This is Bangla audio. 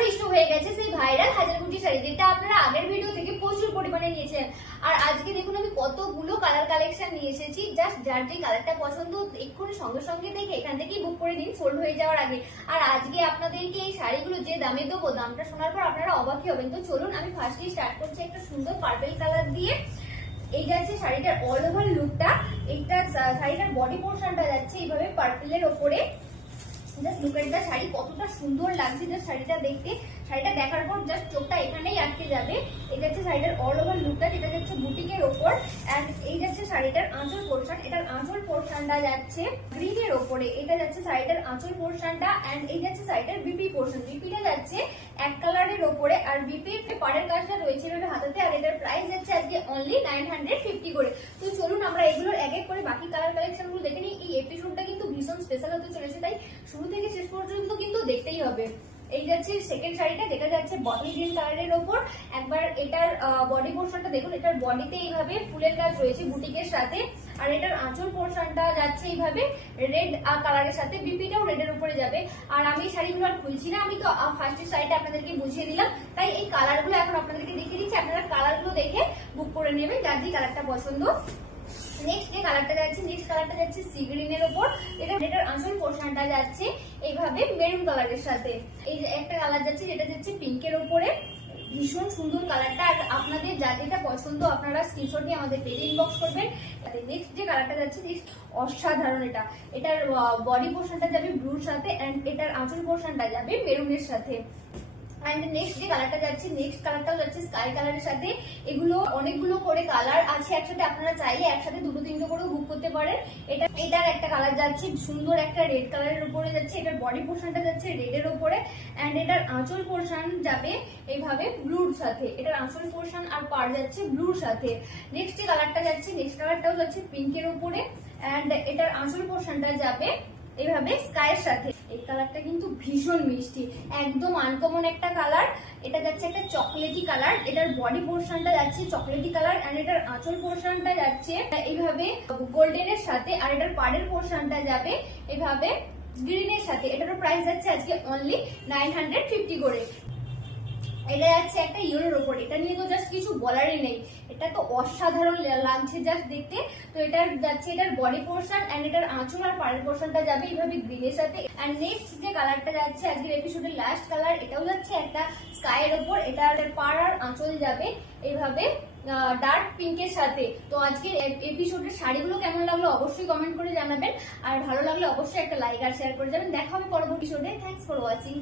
আবারও স্টক হয়ে গেছে সেই ভাইরাল হাজারকুটি শাড়ি, যেটা আপনারা আগের ভিডিও থেকে প্রচুর পরিমাণে নিয়েছেন। আর আজকে দেখুন আমি কতগুলো কালার কালেকশন নিয়ে এসেছি। জাস্ট যার যে কালারটা পছন্দ এক্ষুনি সঙ্গে সঙ্গে দেখে এখান থেকেই বুক করে দিন সোল্ড হয়ে যাওয়ার আগে। আর আজকে আপনাদেরকে এই শাড়িগুলো যে দামে দেবো, দামটা শোনার পর আপনারা অবাকই হবেন। তো চলুন আমি ফার্স্টে স্টার্ট করছি একটা সুন্দর পার্পল কালার দিয়ে। এই যাচ্ছে শাড়িটার অল ওভার লুকটা। এইটা শাড়িটার বডি পোর্শনটা যাচ্ছে এইভাবে পার্পলের ওপরে। Just look at the sari, কতটা সুন্দর লাগছে জাস্ট শাড়িটা দেখতে। শাড়িটা দেখার পর জাস্ট চোখটা এখানেই আটকে যাবে। এই যাচ্ছে শাড়িটার অল ওভার লুকটা, যেটা যাচ্ছে বুটিকের ওপর। এন্ড এই যাচ্ছে শাড়িটার আঁচল পোর্শন, এটার আঁচল পোর্শনটা যাচ্ছে গ্রিনের ওপরে। এটা যাচ্ছে শাড়িটার আঁচল পোর্শনটা। এন্ড এই যাচ্ছে শাড়িটার বিপি পোর্শন, বিপিটা যাচ্ছে এক কালারের ওপরে। আর বিপির পাড়ের কাজটা রয়েছে এভাবে হাতাতে। আর এটার প্রাইস যাচ্ছে আজকে অনলি 950 করে। তো চলুন আমরা এগুলোর এক এক করে বাকি কালার কালেকশন গুলো দেখে নিই। এই এপিসোডটা কিন্তু ভীষণ স্পেশাল হতে চলেছে, তাই শুরু থেকে শেষ পর্যন্ত কিন্তু দেখতেই হবে। এই যাচ্ছে সেকেন্ড শাড়িটা, যেটা যাচ্ছে বটল গ্রিন কালারের ওপর। একবার এটার বডি পোর্শনটা দেখুন, এটার বডিতে এইভাবে ফুলের কাজ রয়েছে বুটিকের সাথে। আর এটার আঁচল পোর্শনটা যাচ্ছে এইভাবে রেড কালারের সাথে, বিপিটাও রেডের উপরে যাবে। আর আমি শাড়িগুলো আর খুলছি না, আমি তো ফার্স্টের শাড়িটা আপনাদেরকে বুঝিয়ে দিলাম, তাই এই কালারগুলো এখন আপনাদেরকে দেখিয়ে দিচ্ছি। আপনারা কালারগুলো দেখে বুক করে নেবেন যার যে কালারটা পছন্দ। নেক্সট যে কালারটা যাচ্ছে, নেক্সট কালারটা যাচ্ছে সি গ্রিনের উপর। এটার আঁচল পোর্শনটা যাচ্ছে এইভাবে মেরুন কালারের সাথে। এই যে একটা কালার যাচ্ছে যেটা যাচ্ছে পিঙ্কের উপরে, ভীষণ সুন্দর কালারটা। আর আপনাদের যা যেটা পছন্দ আপনারা স্ক্রিনশট নিয়ে আমাদের পেজে ইনবক্স করবেন। নেক্সট যে কালারটা যাচ্ছে অসাধারণ, এটার বডি পোর্শনটা যাবে ব্লুর সাথে। এন্ড এটার আঁচল পোর্শনটা যাবে মেরুনের সাথে। এন্ড নেক্সট যে কালারটা যাচ্ছে, নেক্সট কালারটাও যাচ্ছে স্কাই কালারের সাথে। এগুলো অনেকগুলো করে কালার আছে একসাথে, আপনারা চাইলে একসাথে দুটো তিনটে করেও বুক করতে পারেন। এটার একটা কালার যাচ্ছে সুন্দর একটা রেড কালারের উপরে যাচ্ছে। এটার বডি পোর্শনটা যাচ্ছে রেডের উপরে। এন্ড এটার আঁচল পোর্শন যাবে এইভাবে ব্লুর সাথে। এটার আঁচল পোর্শন আর পার যাচ্ছে ব্লুর সাথে। নেক্সট যে কালারটা যাচ্ছে, নেক্সট কালারটাও যাচ্ছে পিঙ্কের উপরে। এন্ড এটার আঁচল পোর্শনটা যাবে এইভাবে স্কাইয়ের সাথে। এই কালারটা কিন্তু ভীষণ মিষ্টি, একদম আনকমন একটা কালার। এটা যাচ্ছে একটা চকলেটি কালার। এটার বডি পোর্শনটা যাচ্ছে চকলেটি কালার। এন্ড এটার আঁচল পোর্শনটা যাচ্ছে এইভাবে গোল্ডেনের সাথে। আর এটার পাড়ের পোর্শনটা যাবে এইভাবে গ্রিনের সাথে। এটারও প্রাইস যাচ্ছে আজকে অনলি 950 করে। এটা যাচ্ছে একটা ইয়েলোর ওপর। এটা নিয়ে তো জাস্ট কিছু বলারই নেই, এটা তো অসাধারণ লাগছে জাস্ট দেখতে। তো এটার যাচ্ছে এটার বডি পোর্শন এন্ড এটার আঁচল আর পাড়ের পোর্শনটা যাবে এইভাবে গ্রিনের সাথে। এন্ড নেক্সট যে কালারটা যাচ্ছে আজকের এপিসোডের লাস্ট কালার, এটাও যাচ্ছে একটা স্কাইয়ের ওপর। এটার পাড় আর আঁচল যাবে এইভাবে ডার্ক পিঙ্কের সাথে। তো আজকের এপিসোডের শাড়িগুলো কেমন লাগলো অবশ্যই কমেন্ট করে জানাবেন। আর ভালো লাগলে অবশ্যই একটা লাইক আর শেয়ার করে যাবেন। দেখা হবে পরবর্তী এপিসোডে। Thanks for watching.